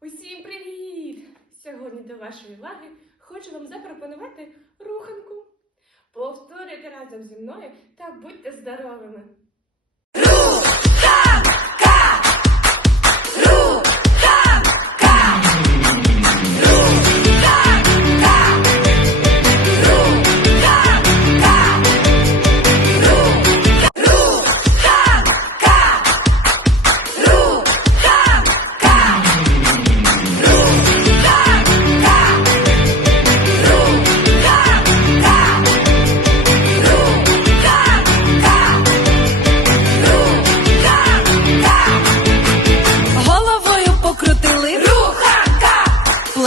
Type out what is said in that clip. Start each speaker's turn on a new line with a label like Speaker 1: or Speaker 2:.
Speaker 1: Усім привіт! Сьогодні до вашої уваги хочу вам запропонувати руханку. Повторюйте разом зі мною та будьте здоровими.